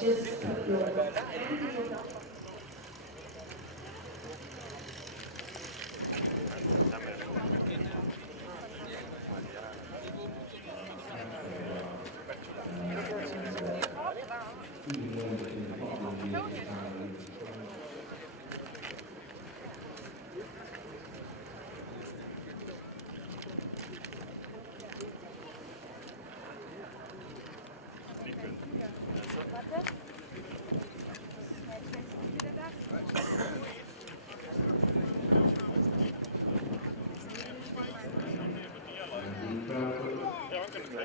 Just put your hand in your belt.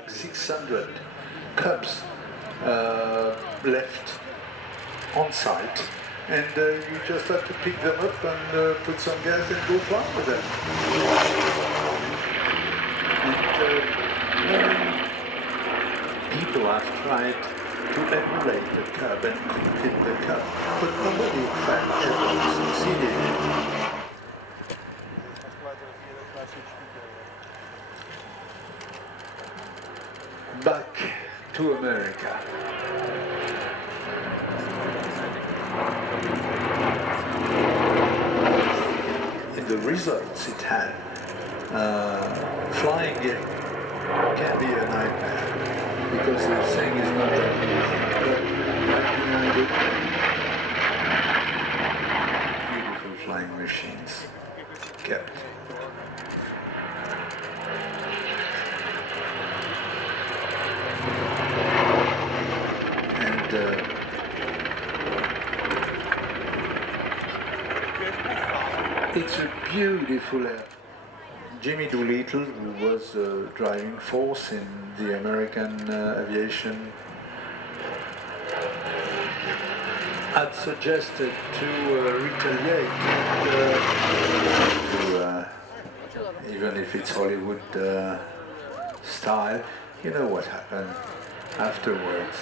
600 cubs left on site, and you just have to pick them up and put some gas and go fly with them. And people have tried to emulate the cub and fit the cub, but nobody in fact ever succeeded. Back to America. In the results it had, flying it can be a nightmare because the thing is not that easy. But behind it, beautiful flying machines kept. It's a beautiful air. Jimmy Doolittle, who was the driving force in the American aviation, had suggested to retaliate, even if it's Hollywood style. You know what happened afterwards.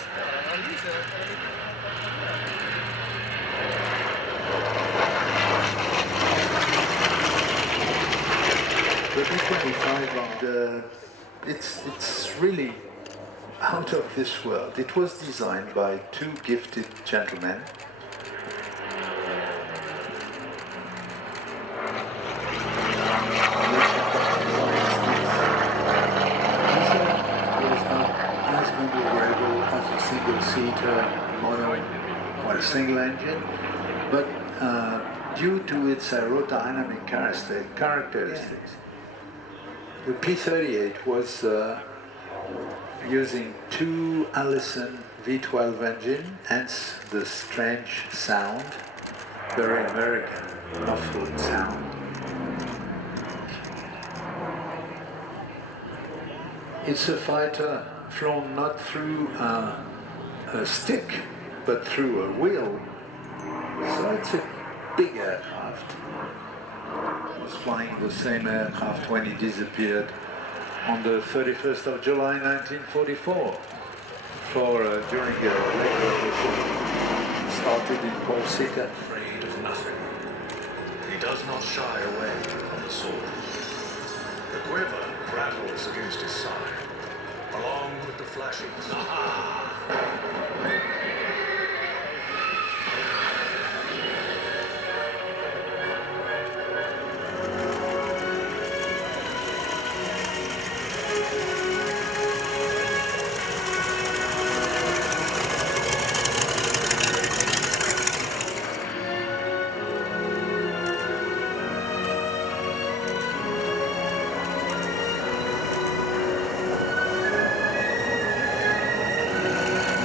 The B25, and it's really out of this world. It was designed by two gifted gentlemen. Was not as maneuverable as a single-seater mono or a single engine, but due to its aerodynamic characteristics. The P38 was using two Allison V12 engine, hence the strange sound, very American, muffled sound. It's a fighter flown not through a stick, but through a wheel, so it's a big aircraft. He was flying the same aircraft when he disappeared on the 31st of July 1944 during a labor mission started in Corsica. Afraid of nothing. He does not shy away from the sword. The quiver rattles against his side, along with the flashing.